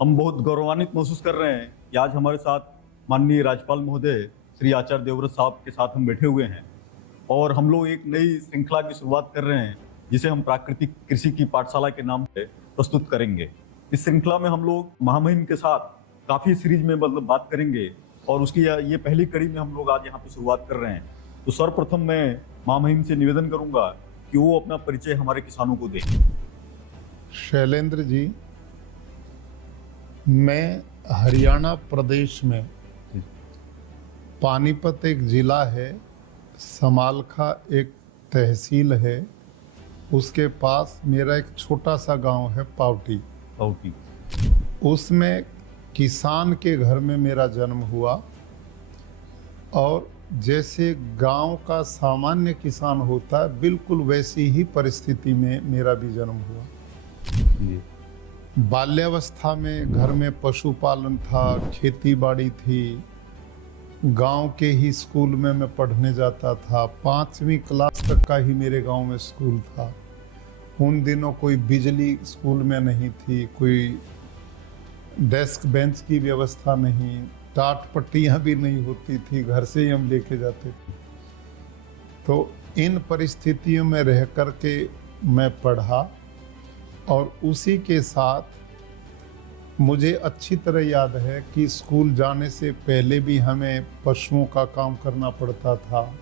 हम बहुत गौरवान्वित महसूस कर रहे हैं कि आज हमारे साथ माननीय राज्यपाल महोदय श्री आचार्य देवव्रत साहब के साथ हम बैठे हुए हैं और हम लोग एक नई श्रृंखला की शुरुआत कर रहे हैं जिसे हम प्राकृतिक कृषि की पाठशाला के नाम से प्रस्तुत करेंगे। इस श्रृंखला में हम लोग महामहिम के साथ काफ़ी सीरीज में बात करेंगे और उसकी ये पहली कड़ी में हम लोग आज यहाँ पे शुरुआत कर रहे हैं। तो सर्वप्रथम मैं महामहिम से निवेदन करूंगा कि वो अपना परिचय हमारे किसानों को दें। शैलेंद्र जी, मैं हरियाणा प्रदेश में पानीपत एक ज़िला है, समालखा एक तहसील है, उसके पास मेरा एक छोटा सा गांव है पावटी। उसमें किसान के घर में मेरा जन्म हुआ और जैसे गांव का सामान्य किसान होता है बिल्कुल वैसी ही परिस्थिति में मेरा भी जन्म हुआ। बाल्यावस्था में घर में पशुपालन था, खेती बाड़ी थी, गांव के ही स्कूल में मैं पढ़ने जाता था। 5वीं क्लास तक का ही मेरे गांव में स्कूल था। उन दिनों कोई बिजली स्कूल में नहीं थी, कोई डेस्क बेंच की व्यवस्था नहीं, टाट पट्टियाँ भी नहीं होती थी, घर से ही हम लेके जाते थे। तो इन परिस्थितियों में रह कर के मैं पढ़ा और उसी के साथ मुझे अच्छी तरह याद है कि स्कूल जाने से पहले भी हमें पशुओं का काम करना पड़ता था।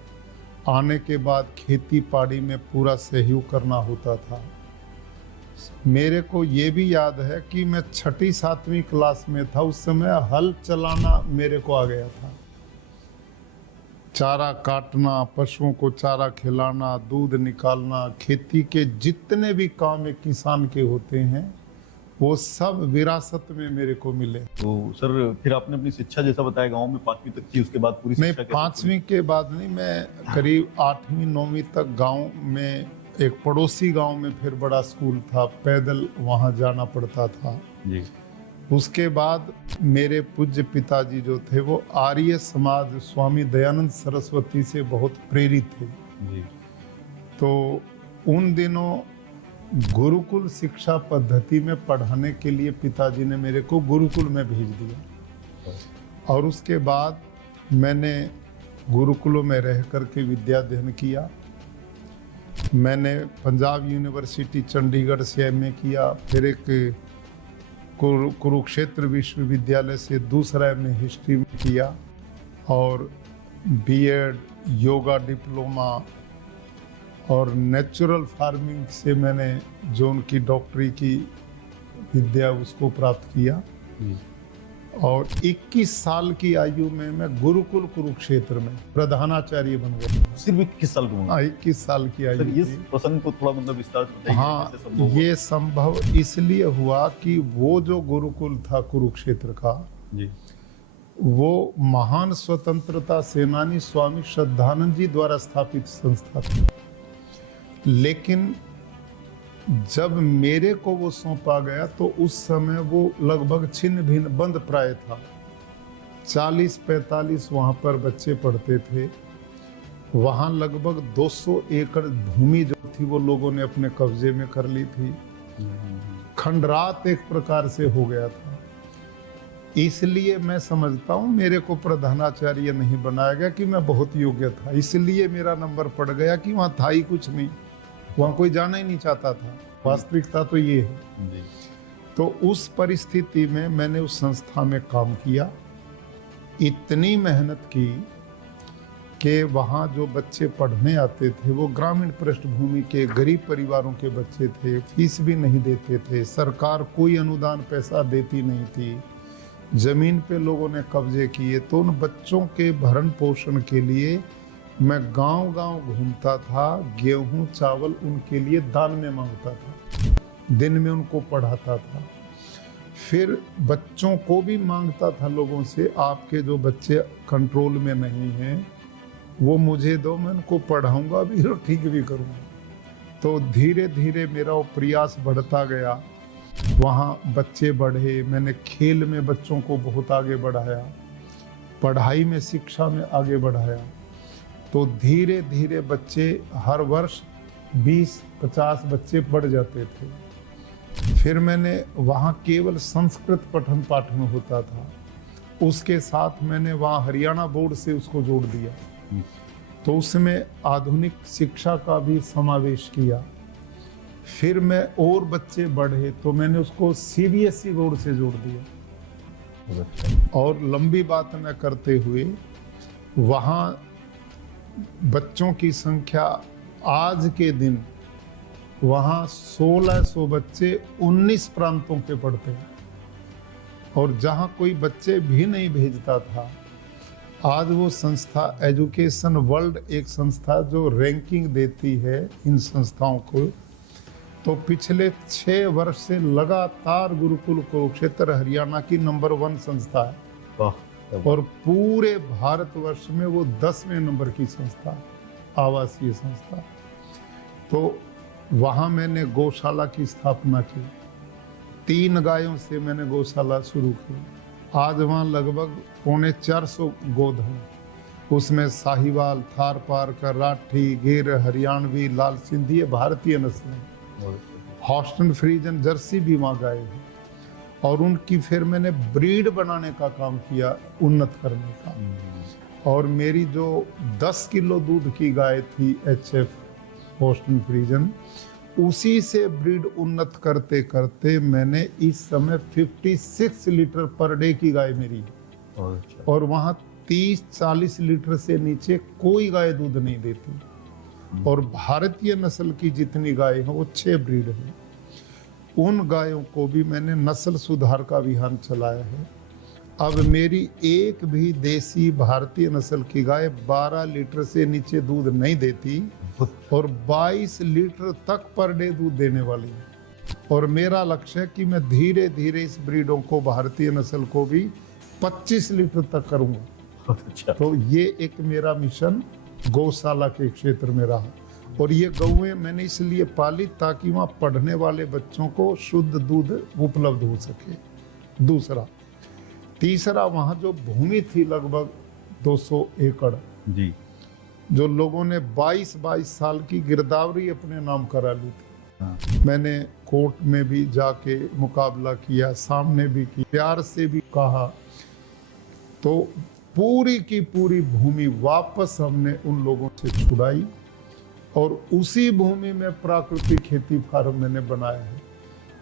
आने के बाद खेती बाड़ी में पूरा सहयोग करना होता था। मेरे को ये भी याद है कि मैं 6ठी 7वीं क्लास में था, उस समय हल चलाना मेरे को आ गया था। चारा काटना, पशुओं को चारा खिलाना, दूध निकालना, खेती के जितने भी काम एक किसान के होते हैं वो सब विरासत में मेरे को मिले। तो सर फिर आपने अपनी शिक्षा जैसा बताया गांव में 5वीं तक की, उसके बाद पूरी नहीं, शिक्षा 5वीं के बाद नहीं, मैं करीब 8वीं 9वीं तक गांव में एक पड़ोसी गांव में फिर बड़ा स्कूल था, पैदल वहां जाना पड़ता था जी। उसके बाद मेरे पूज्य पिताजी जो थे वो आर्य समाज स्वामी दयानंद सरस्वती से बहुत प्रेरित थे जी। तो उन दिनों गुरुकुल शिक्षा पद्धति में पढ़ाने के लिए पिताजी ने मेरे को गुरुकुल में भेज दिया और उसके बाद मैंने गुरुकुलों में रह कर के विद्या अध्ययन किया। मैंने पंजाब यूनिवर्सिटी चंडीगढ़ से एमए किया, फिर एक कुरुक्षेत्र विश्वविद्यालय से दूसरा एमए हिस्ट्री में किया और बीएड, योगा डिप्लोमा और नेचुरल फार्मिंग से मैंने जो उनकी डॉक्टरी की विद्या उसको प्राप्त किया और 21 साल की आयु में मैं गुरुकुल कुरुक्षेत्र में प्रधानाचार्य बन गया। सिर्फ 21 साल की 21 साल की आयु। इस प्रसंग को थोड़ा मतलब विस्तार से बताइए। हाँ, ये संभव इसलिए हुआ कि वो जो गुरुकुल था कुरुक्षेत्र का जी, वो महान स्वतंत्रता सेनानी स्वामी श्रद्धानंद जी द्वारा स्थापित संस्था थी। लेकिन जब मेरे को वो सौंपा गया तो उस समय वो लगभग छिन्न भिन्न बंद प्राय था। 40-45 वहाँ पर बच्चे पढ़ते थे। वहाँ लगभग 200 एकड़ भूमि जो थी वो लोगों ने अपने कब्जे में कर ली थी। खंडरात एक प्रकार से हो गया था। इसलिए मैं समझता हूँ मेरे को प्रधानाचार्य नहीं बनाया गया कि मैं बहुत योग्य था, इसलिए मेरा नंबर पड़ गया कि वहाँ था ही कुछ नहीं, वहाँ कोई जाना ही नहीं चाहता था। वास्तविकता तो ये है जी। तो उस परिस्थिति में मैंने उस संस्था में काम किया, इतनी मेहनत की कि वहाँ जो बच्चे पढ़ने आते थे वो ग्रामीण पृष्ठभूमि के गरीब परिवारों के बच्चे थे, फीस भी नहीं देते थे, सरकार कोई अनुदान पैसा देती नहीं थी, जमीन पे लोगों ने कब्जे किए। तो उन बच्चों के भरण पोषण के लिए मैं गांव-गांव घूमता था, गेहूं चावल उनके लिए दान में मांगता था, दिन में उनको पढ़ाता था। फिर बच्चों को भी मांगता था लोगों से, आपके जो बच्चे कंट्रोल में नहीं हैं वो मुझे दो, मैं उनको पढ़ाऊंगा भी और ठीक भी करूँगा। तो धीरे धीरे मेरा वो प्रयास बढ़ता गया, वहाँ बच्चे बढ़े, मैंने खेल में बच्चों को बहुत आगे बढ़ाया, पढ़ाई में शिक्षा में आगे बढ़ाया। तो धीरे धीरे बच्चे हर वर्ष 20-50 बच्चे बढ़ जाते थे फिर मैंने वहाँ केवल संस्कृत पठन पाठन होता था, उसके साथ मैंने वहाँ हरियाणा बोर्ड से उसको जोड़ दिया, तो उसमें आधुनिक शिक्षा का भी समावेश किया। फिर मैं और बच्चे बढ़े तो मैंने उसको सीबीएसई बोर्ड से जोड़ दिया। और लंबी बात न करते हुए वहाँ बच्चों की संख्या आज के दिन वहाँ 1600 बच्चे 19 प्रांतों के पढ़ते हैं, और जहाँ कोई बच्चे भी नहीं भेजता था, आज वो संस्था एजुकेशन वर्ल्ड, एक संस्था जो रैंकिंग देती है इन संस्थाओं को, तो पिछले 6 वर्ष से लगातार गुरुकुल कुरुक्षेत्र हरियाणा की नंबर 1 संस्था है। वाह। और पूरे भारतवर्ष में वो 10वें नंबर की संस्था, आवासीय संस्था। तो वहाँ मैंने गौशाला की स्थापना की, 3 गायों से मैंने गौशाला शुरू की। आज वहाँ लगभग 450 गोधन, उसमें साहिवाल, थारपारकर, राठी, गिर, हरियाणवी, लाल सिंधी, ये भारतीय नस्लें, हॉस्टन फ्रीजन, जर्सी भी वहाँ गाय है। और उनकी फिर मैंने ब्रीड बनाने का काम किया, उन्नत करने का। और मेरी जो 10 किलो दूध की गाय थी एचएफ हॉस्टन फ्रीजन, उसी से ब्रीड उन्नत करते करते मैंने इस समय 56 लीटर पर डे की गाय मेरी है। और वहाँ 30-40 लीटर से नीचे कोई गाय दूध नहीं देती। और भारतीय नस्ल की जितनी गाय हैं वो 6 ब्रीड है। उन गायों को भी मैंने नस्ल सुधार का अभियान चलाया है। अब मेरी एक भी देसी भारतीय नस्ल की गाय 12 लीटर से नीचे दूध नहीं देती, और 22 लीटर तक पर डे दूध देने वाली है। और मेरा लक्ष्य है कि मैं धीरे धीरे इस ब्रीडों को, भारतीय नस्ल को भी 25 लीटर तक करूंगा। अच्छा। तो ये एक मेरा मिशन गौशाला के क्षेत्र में रहा। और ये गौएं मैंने इसलिए पाली ताकि वहाँ पढ़ने वाले बच्चों को शुद्ध दूध उपलब्ध हो सके। दूसरा, तीसरा, वहाँ जो भूमि थी लगभग 200 एकड़ जी, जो लोगों ने 22 साल की गिरदावरी अपने नाम करा ली थी। हाँ। मैंने कोर्ट में भी जाके मुकाबला किया, सामने भी किया, प्यार से भी कहा, तो पूरी की पूरी भूमि वापस हमने उन लोगों से छुड़ाई। और उसी भूमि में प्राकृतिक खेती फार्म मैंने बनाया है।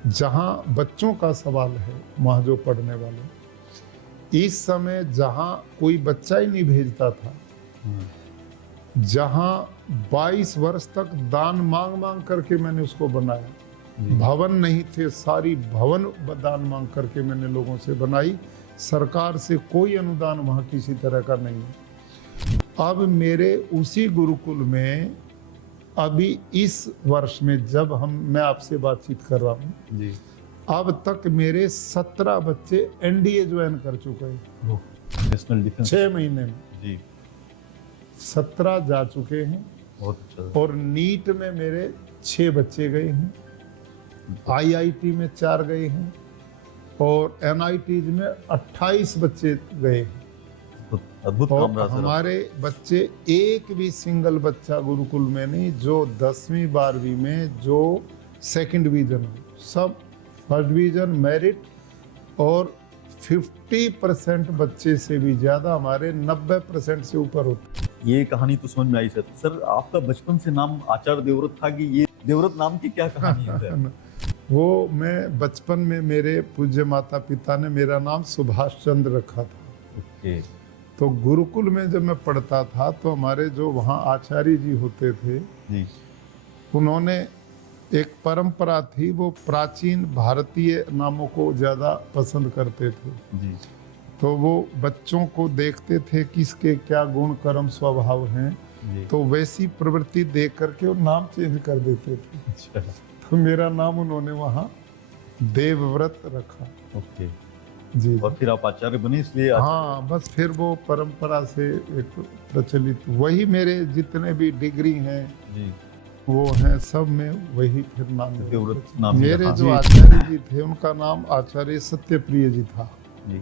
जहाँ बच्चों का सवाल है, वहाँ जो पढ़ने वाले, इस समय जहाँ कोई बच्चा ही नहीं भेजता था, जहाँ 22 वर्ष तक दान मांग मांग करके मैंने उसको बनाया, भवन नहीं थे, सारी भवन दान मांग करके मैंने लोगों से बनाई। सरकार से कोई अनुदान वहाँ किसी तरह का नहीं है। अब मेरे उसी गुरुकुल में अभी इस वर्ष में जब मैं आपसे बातचीत कर रहा हूँ जी, अब तक मेरे 17 बच्चे एनडीए ज्वाइन कर चुके हैं। नेशनल डिफेंस 6 महीने में जी, 17 जा चुके हैं। बहुत अच्छा। और नीट में मेरे 6 बच्चे गए हैं, आईआईटी में 4 गए हैं, और एनआईटीज में 28 बच्चे गए हैं। अद्भुत और काम रहा सर। हमारे बच्चे एक भी सिंगल बच्चा गुरुकुल में नहीं जो 10वीं 12वीं में जो सेकंड डिवीजन हो, सब फर्स्ट डिवीजन, मेरिट। और 50% बच्चे से भी ज्यादा हमारे 90% से ऊपर होते। ये कहानी तो समझ में आई सर। सर, आपका बचपन से नाम आचार्य देवव्रत था कि ये देवव्रत नाम की क्या कहानी है सर? वो मैं बचपन में मेरे पूज्य माता पिता ने मेरा नाम सुभाष चंद्र रखा था। ओके। तो गुरुकुल में जब मैं पढ़ता था तो हमारे जो वहाँ आचार्य जी होते थे जी, उन्होंने एक परंपरा थी, वो प्राचीन भारतीय नामों को ज़्यादा पसंद करते थे। जी, तो वो बच्चों को देखते थे किसके क्या गुण कर्म स्वभाव हैं, जी। तो वैसी प्रवृत्ति देख करके वो नाम चेंज कर देते थे। अच्छा। तो मेरा नाम उन्होंने वहाँ देवव्रत रखा। ओके। जी। और फिर आप आचार्य बने इसलिए हाँ, बस फिर वो परंपरा से एक प्रचलित, वही मेरे जितने भी डिग्री हैं जी, वो हैं, सब में वही फिर नाम है। देवव्रत नाम ही मेरे रखा। जो आचार्य जी थे उनका नाम आचार्य सत्यप्रिय जी था। जी,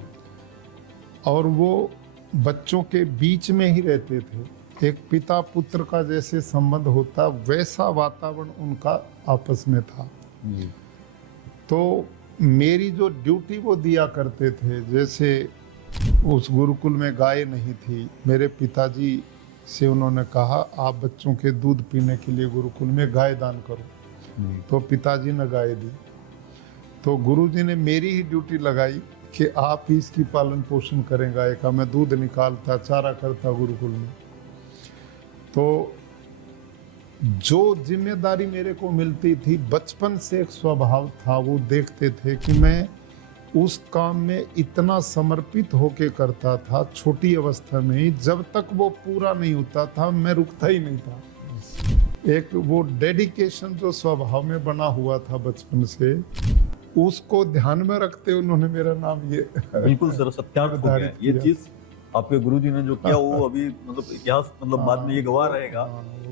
और वो बच्चों के बीच में ही रहते थे, एक पिता पुत्र का जैसे संबंध होता वैसा वातावरण उनका आपस में था। जी। तो मेरी जो ड्यूटी वो दिया करते थे, जैसे उस गुरुकुल में गाय नहीं थी, मेरे पिताजी से उन्होंने कहा आप बच्चों के दूध पीने के लिए गुरुकुल में गाय दान करो। तो पिताजी ने गाय दी। तो गुरुजी ने मेरी ही ड्यूटी लगाई कि आप ही इसकी पालन पोषण करें गाय का। मैं दूध निकालता, चारा करता गुरुकुल में। तो जो जिम्मेदारी मेरे को मिलती थी, बचपन से एक स्वभाव था, वो देखते थे कि मैं उस काम में इतना समर्पित होके करता था छोटी अवस्था में ही। जब तक वो पूरा नहीं होता था मैं रुकता ही नहीं था। एक वो डेडिकेशन जो स्वभाव में बना हुआ था बचपन से, उसको ध्यान में रखते उन्होंने मेरा नाम ये बिल्कुल सर, सत्यार्थ हो गया ये चीज। आपके गुरुजी ने जो किया वो अभी मतलब इतिहास मतलब बाद में ये गवाह रहेगा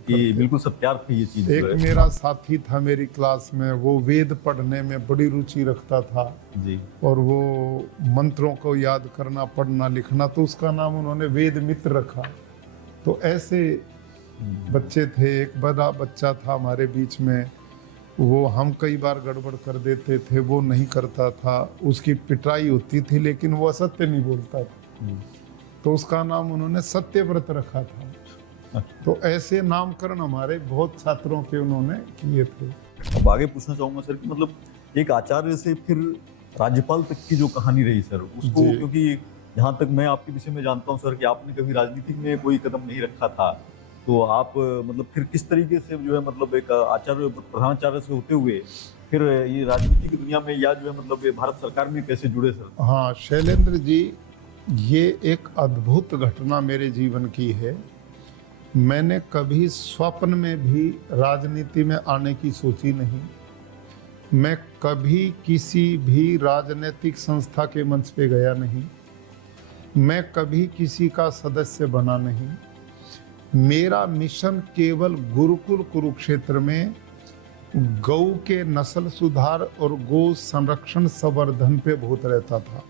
कि बिल्कुल सत्यार्थ है ये चीज। एक मेरा साथी था मेरी क्लास में, वो वेद पढ़ने में बड़ी रुचि रखता था जी, और वो मंत्रों को याद करना, पढ़ना, लिखना, तो उसका नाम उन्होंने वेद मित्र रखा। तो ऐसे बच्चे थे। एक बड़ा बच्चा था हमारे बीच में, वो हम कई बार गड़बड़ कर देते थे, वो नहीं करता था, उसकी पिटाई होती थी लेकिन वो असत्य नहीं बोलता था, तो उसका नाम उन्होंने सत्यव्रत रखा था। तो ऐसे नामकरण हमारे बहुत छात्रों के उन्होंने किए थे। अब आगे पूछना चाहूंगा सर कि मतलब एक आचार्य से फिर राज्यपाल तक की जो कहानी रही सर, उसको, क्योंकि जहाँ तक मैं आपके विषय में जानता हूँ सर कि आपने कभी राजनीति में कोई कदम नहीं रखा था, तो आप मतलब फिर किस तरीके से जो है मतलब एक आचार्य, प्रधानाचार्य से होते हुए फिर ये राजनीति की दुनिया में या जो है मतलब ये भारत सरकार में कैसे जुड़े सर? हाँ शैलेंद्र जी, ये एक अद्भुत घटना मेरे जीवन की है। मैंने कभी स्वप्न में भी राजनीति में आने की सोची नहीं। मैं कभी किसी भी राजनीतिक संस्था के मंच पे गया नहीं। मैं कभी किसी का सदस्य बना नहीं। मेरा मिशन केवल गुरुकुल कुरुक्षेत्र में गौ के नस्ल सुधार और गौ संरक्षण संवर्धन पे बहुत रहता था।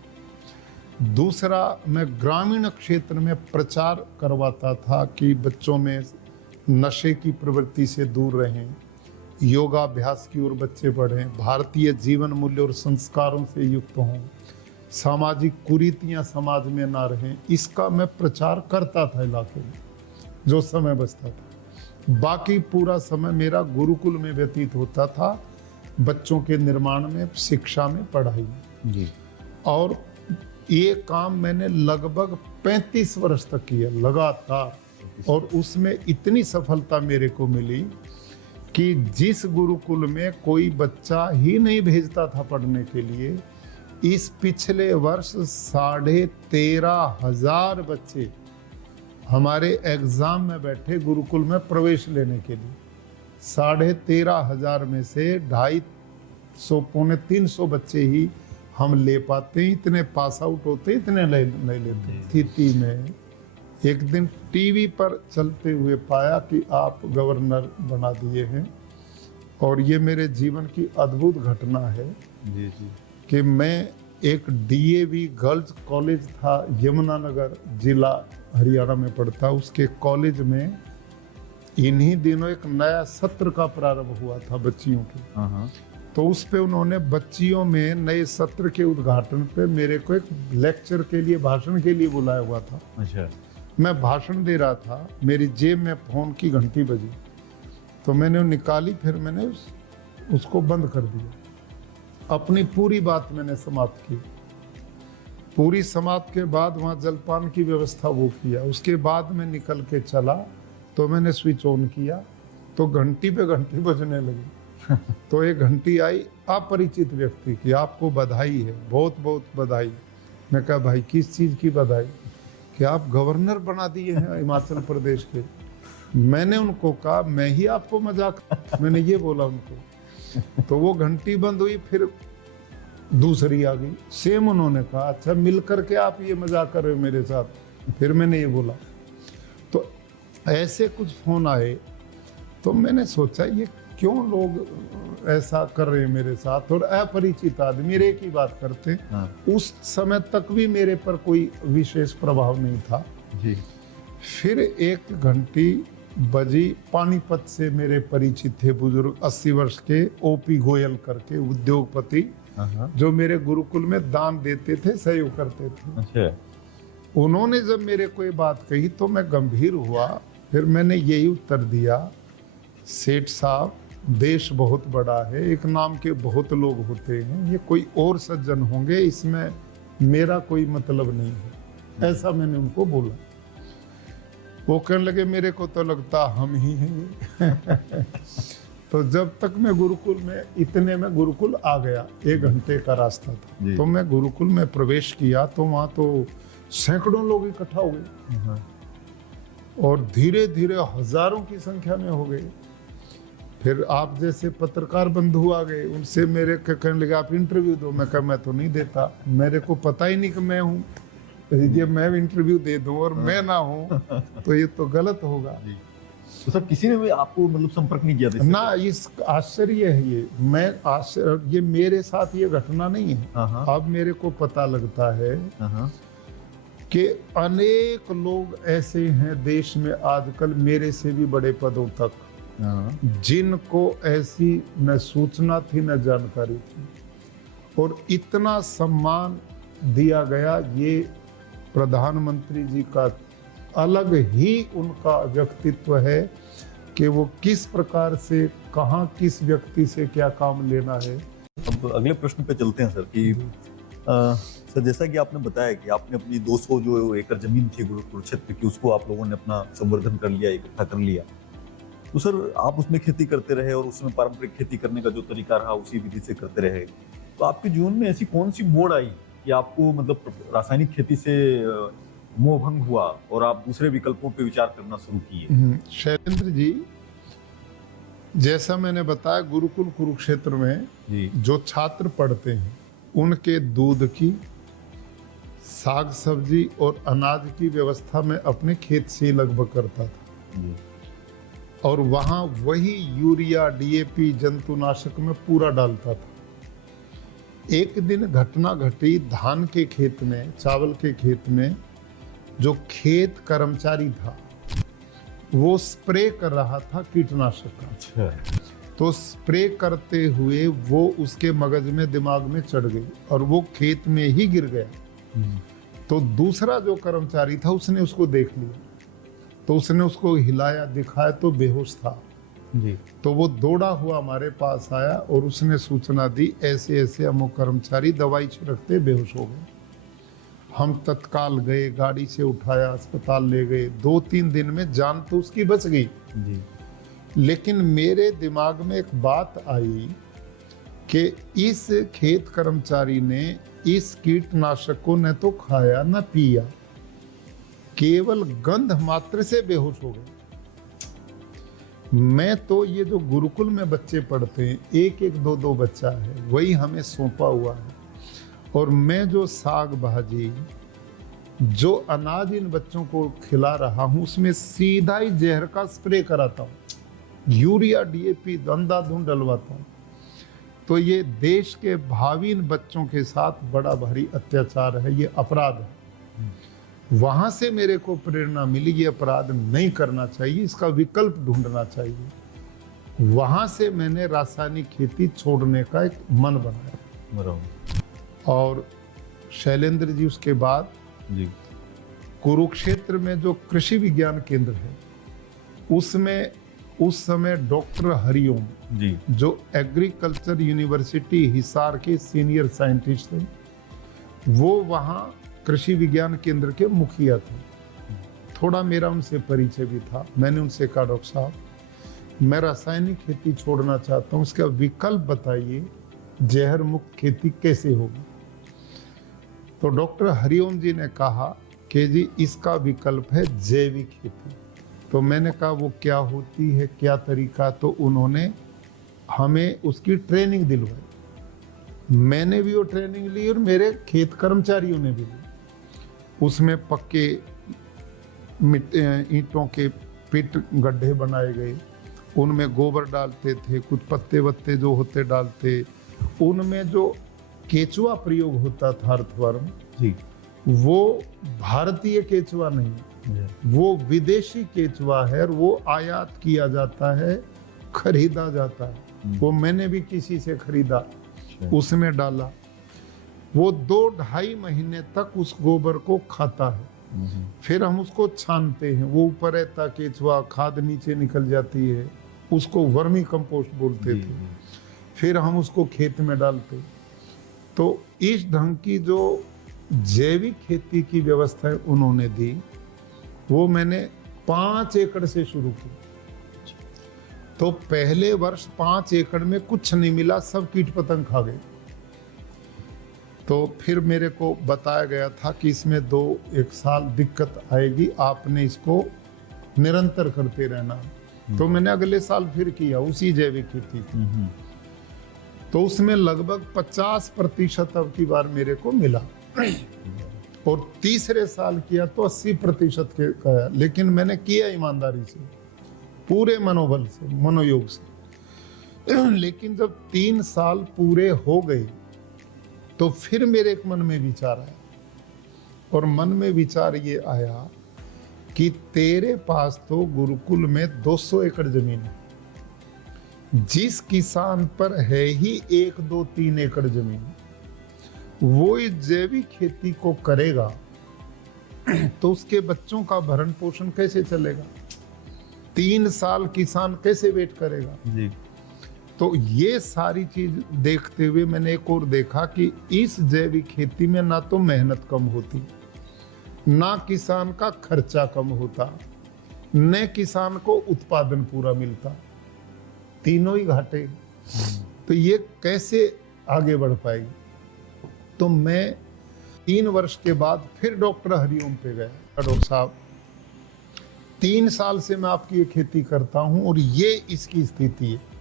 दूसरा, मैं ग्रामीण क्षेत्र में प्रचार करवाता था कि बच्चों में नशे की प्रवृत्ति से दूर रहें, योगाभ्यास की ओर बच्चे बढ़ें, भारतीय जीवन मूल्य और संस्कारों से युक्त हों, सामाजिक कुरीतियां समाज में ना रहें। इसका मैं प्रचार करता था इलाके में जो समय बचता था। बाकी पूरा समय मेरा गुरुकुल में व्यतीत होता था, बच्चों के निर्माण में, शिक्षा में, पढ़ाई में जी। और ये काम मैंने लगभग 35 वर्ष तक किया लगातार, और उसमें इतनी सफलता मेरे को मिली कि जिस गुरुकुल में कोई बच्चा ही नहीं भेजता था पढ़ने के लिए, इस पिछले वर्ष 13,500 बच्चे हमारे एग्जाम में बैठे गुरुकुल में प्रवेश लेने के लिए। 13,500 में से 250 पौने 300 बच्चे ही हम ले पाते हैं, इतने पास आउट होते, इतने नहीं लेते। स्थिति में एक दिन टीवी पर चलते हुए पाया कि आप गवर्नर बना दिए हैं, और ये मेरे जीवन की अद्भुत घटना है जी जी। कि मैं एक डीएवी गर्ल्स कॉलेज था, यमुनानगर जिला हरियाणा में पड़ता, उसके कॉलेज में इन्हीं दिनों एक नया सत्र का प्रारंभ हुआ था बच्चियों के। तो उस पे उन्होंने बच्चियों में नए सत्र के उद्घाटन पे मेरे को एक लेक्चर के लिए, भाषण के लिए बुलाया हुआ था। अच्छा। मैं भाषण दे रहा था, मेरी जेब में फोन की घंटी बजी, तो मैंने वो निकाली, फिर मैंने उसको बंद कर दिया। अपनी पूरी बात मैंने समाप्त की। पूरी समाप्त के बाद वहाँ जलपान की व्यवस्था वो किया। उसके बाद मैं निकल के चला, तो मैंने स्विच ऑन किया, तो घंटी पे घंटी बजने लगी। तो एक घंटी आई अपरिचित व्यक्ति की, आपको बधाई है, बहुत बहुत बधाई। मैं कहा भाई किस चीज़ की बधाई? कि आप गवर्नर बना दिए हैं हिमाचल प्रदेश के। मैंने उनको कहा मैं ही आपको मजाक, मैंने ये बोला उनको। तो वो घंटी बंद हुई, फिर दूसरी आ गई, सेम उन्होंने कहा अच्छा मिल करके आप ये मजाक कर रहे हो मेरे साथ। फिर मैंने ये बोला। तो ऐसे कुछ फोन आए, तो मैंने सोचा ये क्यों लोग ऐसा कर रहे हैं मेरे साथ, और अपरिचित आदमी एक ही बात करते। उस समय तक भी मेरे पर कोई विशेष प्रभाव नहीं था जी। फिर एक घंटी बजी। पानीपत से मेरे परिचित थे बुजुर्ग 80 वर्ष के ओपी गोयल करके उद्योगपति, जो मेरे गुरुकुल में दान देते थे, सहयोग करते थे। अच्छा। उन्होंने जब मेरे को ये बात कही तो मैं गंभीर हुआ। फिर मैंने यही उत्तर दिया, सेठ साहब, देश बहुत बड़ा है, एक नाम के बहुत लोग होते हैं, ये कोई और सज्जन होंगे, इसमें मेरा कोई मतलब नहीं है। ऐसा मैंने उनको बोला। वो कहने लगे मेरे को तो लगता हम ही हैं। तो जब तक मैं गुरुकुल में, इतने में गुरुकुल आ गया, 1 घंटे का रास्ता था, तो मैं गुरुकुल में प्रवेश किया तो वहाँ तो सैकड़ों लोग इकट्ठा हो गए और धीरे धीरे हजारों की संख्या में हो गए। फिर आप जैसे पत्रकार बंधु आ गए, उनसे मेरे कहने लगे आप इंटरव्यू दो। मैं कहा मैं तो नहीं देता, मेरे को पता ही नहीं कि मैं हूँ, ये मैं इंटरव्यू दे दूं और मैं ना हूँ तो ये तो गलत होगा। तो सर किसी ने भी आपको मतलब संपर्क नहीं किया था ना? इस आश्चर्य है ये, मैं आश्चर्य, ये मेरे साथ ये घटना नहीं है। अब मेरे को पता लगता है कि अनेक लोग ऐसे हैं देश में आजकल मेरे से भी बड़े पदों तक, जिनको ऐसी न सूचना थी न जानकारी थी, और इतना सम्मान दिया गया। ये प्रधानमंत्री जी का अलग ही उनका व्यक्तित्व है कि वो किस प्रकार से, कहाँ, किस व्यक्ति से क्या काम लेना है। अब अगले प्रश्न पे चलते हैं सर कि सर जैसा कि आपने बताया कि आपने अपनी 200 जो एकड़ जमीन थी कुरुक्षेत्र की, उसको आप लोगों ने अपना संवर्धन कर लिया, इकट्ठा कर लिया। तो सर आप उसमें खेती करते रहे और उसमें पारंपरिक खेती करने का जो तरीका रहा उसी विधि से करते रहे। तो आपके जीवन में ऐसी कौन सी मोड़ आई कि आपको मतलब रासायनिक खेती से मोह भंग हुआ और आप दूसरे विकल्पों पे विचार करना शुरू किए? शैलेंद्र जी, जैसा मैंने बताया, गुरुकुल कुरुक्षेत्र में जो छात्र पढ़ते हैं उनके दूध की, साग सब्जी और अनाज की व्यवस्था में अपने खेत से लगभग करता था और वहां वही यूरिया, डीएपी, जंतुनाशक में पूरा डालता था। एक दिन घटना घटी, धान के खेत में, चावल के खेत में जो खेत कर्मचारी था वो स्प्रे कर रहा था कीटनाशक का। अच्छा। तो स्प्रे करते हुए वो उसके मगज में, दिमाग में चढ़ गई और वो खेत में ही गिर गया। तो दूसरा जो कर्मचारी था उसने उसको देख लिया, तो उसने उसको हिलाया, दिखाया तो बेहोश था जी। तो वो दौड़ा हुआ हमारे पास आया और उसने सूचना दी, ऐसे ऐसे अमुक कर्मचारी दवाई छिड़कते बेहोश हो गए। हम तत्काल गए, गाड़ी से उठाया, अस्पताल ले गए। 2-3 दिन में जान तो उसकी बच गई जी। लेकिन मेरे दिमाग में एक बात आई कि इस खेत कर्मचारी ने इस कीटनाशक को न तो खाया न पिया, केवल गंध मात्र से बेहोश हो गए। मैं तो ये जो गुरुकुल में बच्चे पढ़ते हैं, 1-1, 2-2 बच्चा है, वही हमें सौंपा हुआ है। और मैं जो साग भाजी, जो अनाज इन बच्चों को खिला रहा हूं, उसमें सीधा ही जहर का स्प्रे कराता हूं, यूरिया, डीएपी अंधाधुंध डलवाता हूं। तो ये देश के भावी इन बच्चों के साथ बड़ा भारी अत्याचार है, ये अपराध है। वहां से मेरे को प्रेरणा मिली, ये अपराध नहीं करना चाहिए, इसका विकल्प ढूंढना चाहिए। वहां से मैंने रासायनिक खेती छोड़ने का एक मन बनाया। और शैलेंद्र जी, उसके बाद जी कुरुक्षेत्र में जो कृषि विज्ञान केंद्र है, उसमें उस समय डॉक्टर हरिओम जी, जो एग्रीकल्चर यूनिवर्सिटी हिसार के सीनियर साइंटिस्ट थे, वो वहाँ कृषि विज्ञान केंद्र के मुखिया थे। थोड़ा मेरा उनसे परिचय भी था। मैंने उनसे कहा, डॉक्टर साहब, मैं रासायनिक खेती छोड़ना चाहता हूँ, इसका विकल्प बताइए, जहर मुक्त खेती कैसे होगी। तो डॉक्टर हरिओम जी ने कहा कि जी इसका विकल्प है जैविक खेती। तो मैंने कहा वो क्या होती है, क्या तरीका? तो उन्होंने हमें उसकी ट्रेनिंग दिलवाई। मैंने भी वो ट्रेनिंग ली और मेरे खेत कर्मचारियों ने भी ली। उसमें पक्के ईंटों के पिट, गड्ढे बनाए गए, उनमें गोबर डालते थे, कुछ पत्ते वत्ते जो होते डालते, उनमें जो केचुआ प्रयोग होता था, अर्थवर्म जी, वो भारतीय केचुआ नहीं, वो विदेशी केचुआ है और वो आयात किया जाता है, खरीदा जाता है। वो मैंने भी किसी से खरीदा, उसमें डाला। वो 2-2.5 महीने तक उस गोबर को खाता है, फिर हम उसको छानते हैं। वो ऊपर रहता केचुआ, खाद नीचे निकल जाती है, उसको वर्मी कंपोस्ट बोलते थे। फिर हम उसको खेत में डालते। तो इस ढंग की जो जैविक खेती की व्यवस्था उन्होंने दी, वो मैंने 5 एकड़ से शुरू की। तो पहले वर्ष 5 एकड़ में कुछ नहीं मिला, सब कीट पतंग खा गए। तो फिर मेरे को बताया गया था कि इसमें 2-1 साल दिक्कत आएगी, आपने इसको निरंतर करते रहना। तो मैंने अगले साल फिर किया उसी जैविक खेती की। तो उसमें लगभग 50% अब की बार मेरे को मिला, और तीसरे साल किया तो 80% का। लेकिन मैंने किया ईमानदारी से, पूरे मनोबल से, मनोयोग से। लेकिन जब 3 साल पूरे हो गए तो फिर मेरे एक मन में विचार आया, और मन में विचार ये आया कि तेरे पास तो गुरुकुल में 200 एकड़ जमीन है, जिस किसान पर है ही 1-2-3 एकड़ जमीन, वो इस जैविक खेती को करेगा तो उसके बच्चों का भरण पोषण कैसे चलेगा? 3 साल किसान कैसे वेट करेगा जी? तो ये सारी चीज देखते हुए मैंने एक और देखा कि इस जैविक खेती में ना तो मेहनत कम होती, ना किसान का खर्चा कम होता, न किसान को उत्पादन पूरा मिलता, तीनों ही घाटे। तो ये कैसे आगे बढ़ पाएगी? तो मैं 3 वर्ष के बाद फिर डॉक्टर हरिओम पे गया। डॉक्टर साहब, 3 साल से मैं आपकी ये खेती करता हूं और ये इसकी स्थिति है।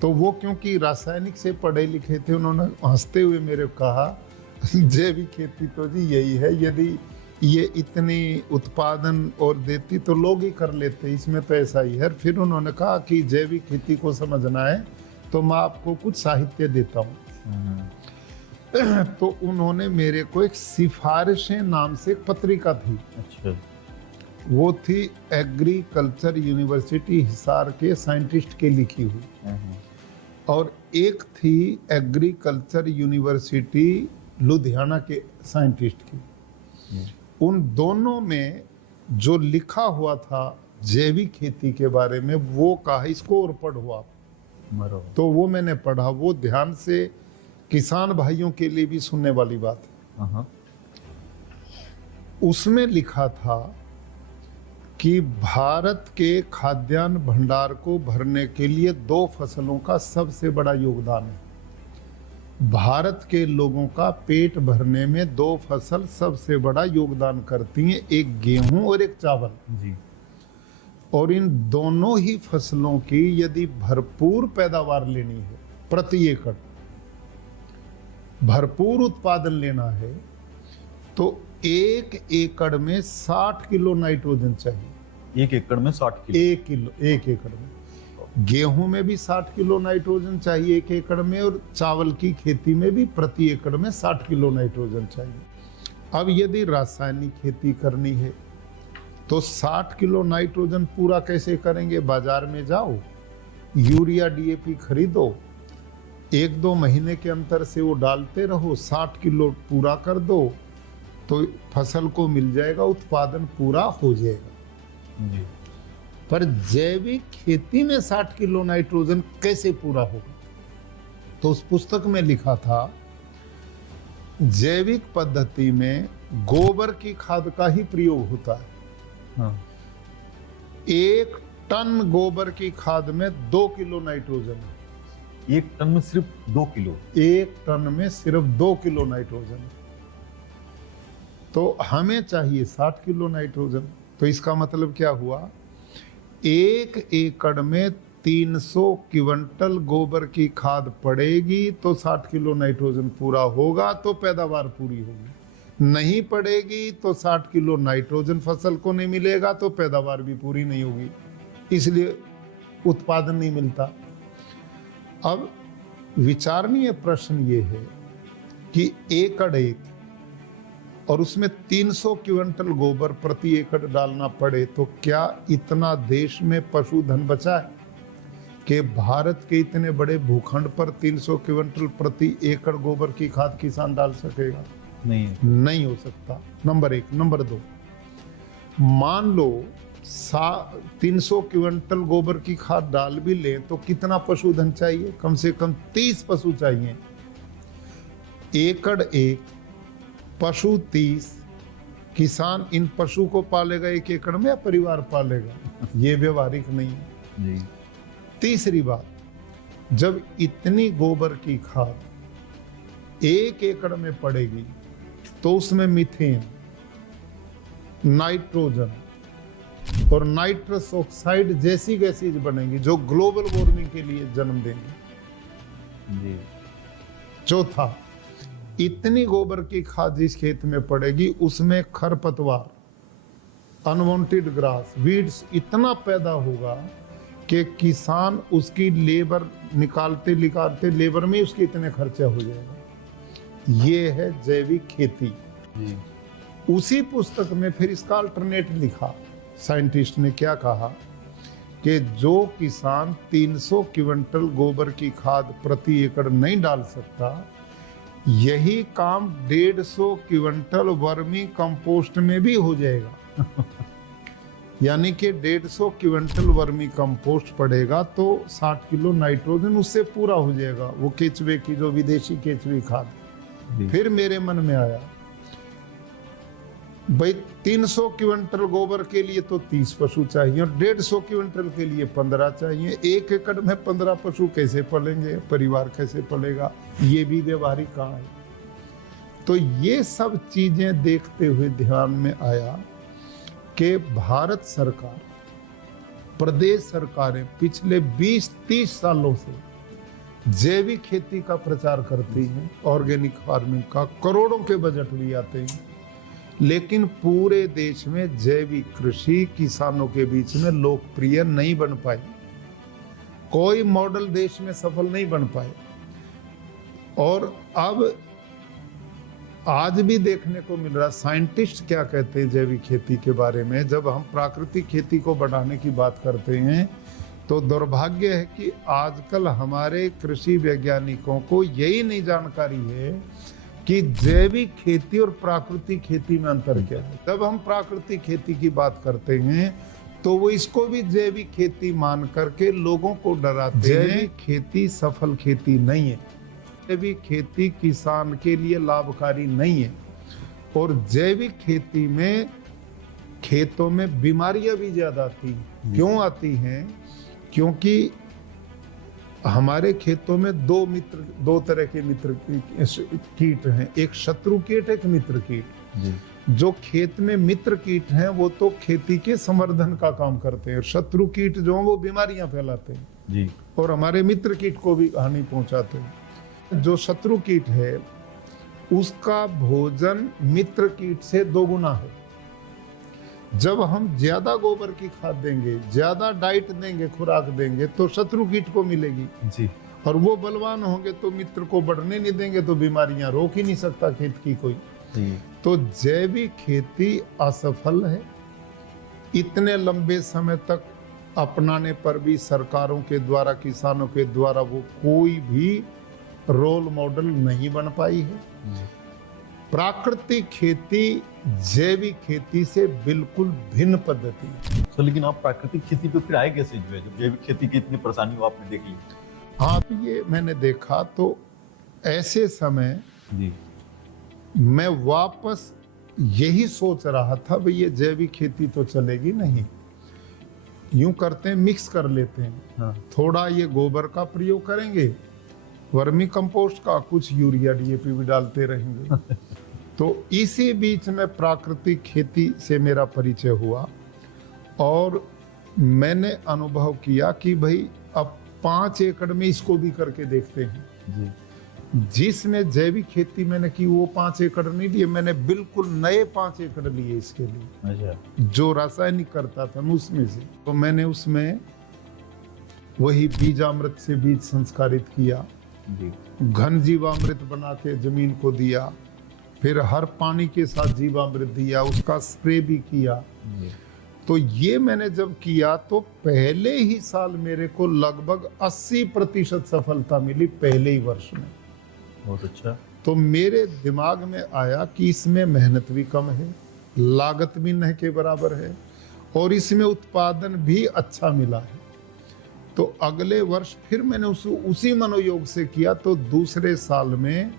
तो वो क्योंकि रासायनिक से पढ़े लिखे थे, उन्होंने हंसते हुए मेरे को कहा, जैविक खेती तो जी यही है, यदि ये इतनी उत्पादन और देती तो लोग ही कर लेते, इसमें तो ऐसा ही है। फिर उन्होंने कहा कि जैविक खेती को समझना है तो मैं आपको कुछ साहित्य देता हूँ। तो उन्होंने मेरे को एक सिफारिशें नाम से एक पत्रिका थी। अच्छा। वो थी एग्रीकल्चर यूनिवर्सिटी हिसार के साइंटिस्ट के लिखी हुई, और एक थी एग्रीकल्चर यूनिवर्सिटी लुधियाना के साइंटिस्ट की। उन दोनों में जो लिखा हुआ था जैविक खेती के बारे में, वो कहा इसको और पढ़ो आप। तो वो मैंने पढ़ा। वो ध्यान से, किसान भाइयों के लिए भी सुनने वाली बात है। उसमें लिखा था कि भारत के खाद्यान्न भंडार को भरने के लिए 2 फसलों का सबसे बड़ा योगदान है। भारत के लोगों का पेट भरने में 2 फसल सबसे बड़ा योगदान करती हैं, एक गेहूं और एक चावल जी। और इन दोनों ही फसलों की यदि भरपूर पैदावार लेनी है, प्रति एकड़ भरपूर उत्पादन लेना है, तो 1 एकड़ में 60 किलो नाइट्रोजन चाहिए। 1 एकड़ में 60 किलो? 1 एकड़ में। गेहूं में भी 60 किलो नाइट्रोजन चाहिए 1 एकड़ में, और चावल की खेती में भी प्रति एकड़ में 60 किलो नाइट्रोजन चाहिए। अब यदि रासायनिक खेती करनी है तो 60 किलो नाइट्रोजन पूरा कैसे करेंगे? बाजार में जाओ, यूरिया डीएपी खरीदो, 1-2 महीने के अंतर से वो डालते रहो, 60 किलो पूरा कर दो तो फसल को मिल जाएगा, उत्पादन पूरा हो जाएगा जी। पर जैविक खेती में 60 किलो नाइट्रोजन कैसे पूरा होगा? तो उस पुस्तक में लिखा था, जैविक पद्धति में गोबर की खाद का ही प्रयोग होता है। हाँ। 1 टन गोबर की खाद में 2 किलो नाइट्रोजन है। 1 टन में सिर्फ 2 किलो? 1 टन में सिर्फ 2 किलो नाइट्रोजन। तो हमें चाहिए 60 किलो नाइट्रोजन। तो इसका मतलब क्या हुआ? 1 एकड़ में 300 क्विंटल गोबर की खाद पड़ेगी तो 60 किलो नाइट्रोजन पूरा होगा, तो पैदावार पूरी होगी। नहीं पड़ेगी तो 60 किलो नाइट्रोजन फसल को नहीं मिलेगा, तो पैदावार भी पूरी नहीं होगी, इसलिए उत्पादन नहीं मिलता। अब विचारणीय प्रश्न ये है कि एकड़ 1 और उसमें 300 क्विंटल गोबर प्रति एकड़ डालना पड़े तो क्या इतना देश में पशुधन बचा है कि भारत के इतने बड़े भूखंड पर 300 क्विंटल प्रति एकड़ गोबर की खाद किसान डाल सकेगा? नहीं हो सकता। नंबर 1। नंबर 2, मान लो 300 क्विंटल गोबर की खाद डाल भी लें तो कितना पशुधन चाहिए? कम से कम 30 पशु चाहिए। एकड़ 1, पशु 30, किसान इन पशु को पालेगा 1 एकड़ में या परिवार पालेगा? ये व्यवहारिक नहीं है जी। तीसरी बात, जब इतनी गोबर की खाद 1 एकड़ में पड़ेगी तो उसमें मीथेन, नाइट्रोजन और नाइट्रस ऑक्साइड जैसी गैसेज बनेंगी जो ग्लोबल वार्मिंग के लिए जन्म देंगी जी। चौथा, इतनी गोबर की खाद जिस खेत में पड़ेगी उसमें खरपतवार, अनवांटेड ग्रास, वीड्स इतना पैदा होगा कि किसान उसकी लेबर निकालते लेबर में उसके इतने खर्चा हो जाएगा। ये है जैविक खेती जी। उसी पुस्तक में फिर इसका अल्टरनेट लिखा। साइंटिस्ट ने क्या कहा कि जो किसान 300 क्विंटल गोबर की खाद प्रति एकड़ नहीं डाल सकता, यही काम 150 क्विंटल वर्मी कंपोस्ट में भी हो जाएगा। यानी कि 150 क्विंटल वर्मी कंपोस्ट पड़ेगा तो 60 किलो नाइट्रोजन उससे पूरा हो जाएगा, वो केचुए की जो विदेशी केचुए खाद। फिर मेरे मन में आया, भाई 300 क्विंटल गोबर के लिए तो 30 पशु चाहिए और 150 क्विंटल के लिए 15 चाहिए। 1 एकड़ में 15 पशु कैसे पलेंगे? परिवार कैसे पलेगा? ये भी व्यवहारिक कहाँ है? तो ये सब चीजें देखते हुए ध्यान में आया कि भारत सरकार, प्रदेश सरकारें पिछले 20-30 सालों से जैविक खेती का प्रचार करती हैं, ऑर्गेनिक फार्मिंग का करोड़ों के बजट भी आते हैं, लेकिन पूरे देश में जैविक कृषि किसानों के बीच में लोकप्रिय नहीं बन पाई। कोई मॉडल देश में सफल नहीं बन पाए। और अब आज भी देखने को मिल रहा, साइंटिस्ट क्या कहते हैं जैविक खेती के बारे में, जब हम प्राकृतिक खेती को बढ़ाने की बात करते हैं तो दुर्भाग्य है कि आजकल हमारे कृषि वैज्ञानिकों को यही नहीं जानकारी है कि जैविक खेती और प्राकृतिक खेती में अंतर क्या है। जब हम प्राकृतिक खेती की बात करते हैं तो वो इसको भी जैविक खेती मान करके लोगों को डराते हैं। जैविक खेती सफल खेती नहीं है, जैविक खेती किसान के लिए लाभकारी नहीं है। और जैविक खेती में खेतों में बीमारियां भी ज्यादा आती हैं। क्यों आती हैं? क्योंकि हमारे खेतों में दो तरह के मित्र कीट हैं, एक शत्रु कीट, एक मित्र कीट। जो खेत में मित्र कीट हैं वो तो खेती के संवर्धन का काम करते हैं, शत्रु कीट जो हैं वो बीमारियां फैलाते हैं जी। और हमारे मित्र कीट को भी हानि पहुंचाते हैं। जो शत्रु कीट है उसका भोजन मित्र कीट से 2 गुना है। जब हम ज्यादा गोबर की खाद देंगे, ज्यादा डाइट देंगे, खुराक देंगे तो शत्रु कीट को मिलेगी जी। और वो बलवान होंगे तो मित्र को बढ़ने नहीं देंगे, तो बीमारियां रोक ही नहीं सकता खेत की कोई जी। तो जैविक खेती असफल है। इतने लंबे समय तक अपनाने पर भी सरकारों के द्वारा, किसानों के द्वारा वो कोई भी रोल मॉडल नहीं बन पाई है। प्राकृतिक खेती जैविक खेती से बिल्कुल भिन्न पद्धति है। तो लेकिन आप प्राकृतिक खेती पे फिर आए कैसे, जो है जब जैविक खेती की इतनी परेशानी हो आपने देख ली? हाँ, ये मैंने देखा तो ऐसे समय जी मैं वापस यही सोच रहा था, भाई ये जैविक खेती तो चलेगी नहीं, यूं करते हैं मिक्स कर लेते हैं। हाँ। थोड़ा ये गोबर का प्रयोग करेंगे, वर्मी कंपोस्ट का, कुछ यूरिया डीएपी भी डालते रहेंगे। तो इसी बीच में प्राकृतिक खेती से मेरा परिचय हुआ और मैंने अनुभव किया कि भाई अब 5 एकड़ में इसको भी करके देखते हैं जी। जिसमें जैविक खेती मैंने की वो 5 एकड़ नहीं लिए, मैंने बिल्कुल नए 5 एकड़ लिए इसके लिए। अच्छा। जो रासायनिक करता था मैं उसमें से, तो मैंने उसमें वही बीजामृत से बीज संस्कारित किया, घन जीवामृत बना के जमीन को दिया, फिर हर पानी के साथ जीवामृत दिया, उसका स्प्रे भी किया। तो ये मैंने जब किया तो पहले ही साल मेरे को लगभग 80% सफलता मिली, पहले ही वर्ष में। बहुत अच्छा। तो मेरे दिमाग में आया कि इसमें मेहनत भी कम है, लागत भी न के बराबर है, और इसमें उत्पादन भी अच्छा मिला है। तो अगले वर्ष फिर मैंने उसी मनोयोग से किया, तो दूसरे साल में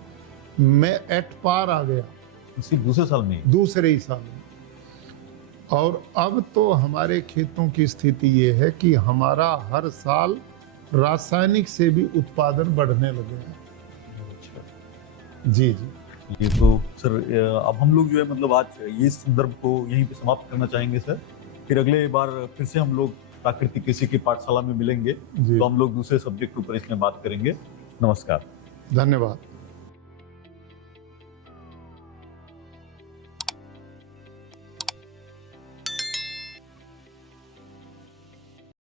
मैं एट पार आ गया। सिर्फ दूसरे साल में? दूसरे ही साल में। और अब तो हमारे खेतों की स्थिति ये है कि हमारा हर साल रासायनिक से भी उत्पादन बढ़ने लगे हैं। जी जी। ये तो सर, अब हम लोग जो है मतलब आज ये संदर्भ को यहीं पे समाप्त करना चाहेंगे सर। फिर अगले बार फिर से हम लोग प्राकृतिक कृषि की पाठशाला में मिलेंगे, तो हम लोग दूसरे सब्जेक्ट के ऊपर इसमें बात करेंगे। नमस्कार। धन्यवाद।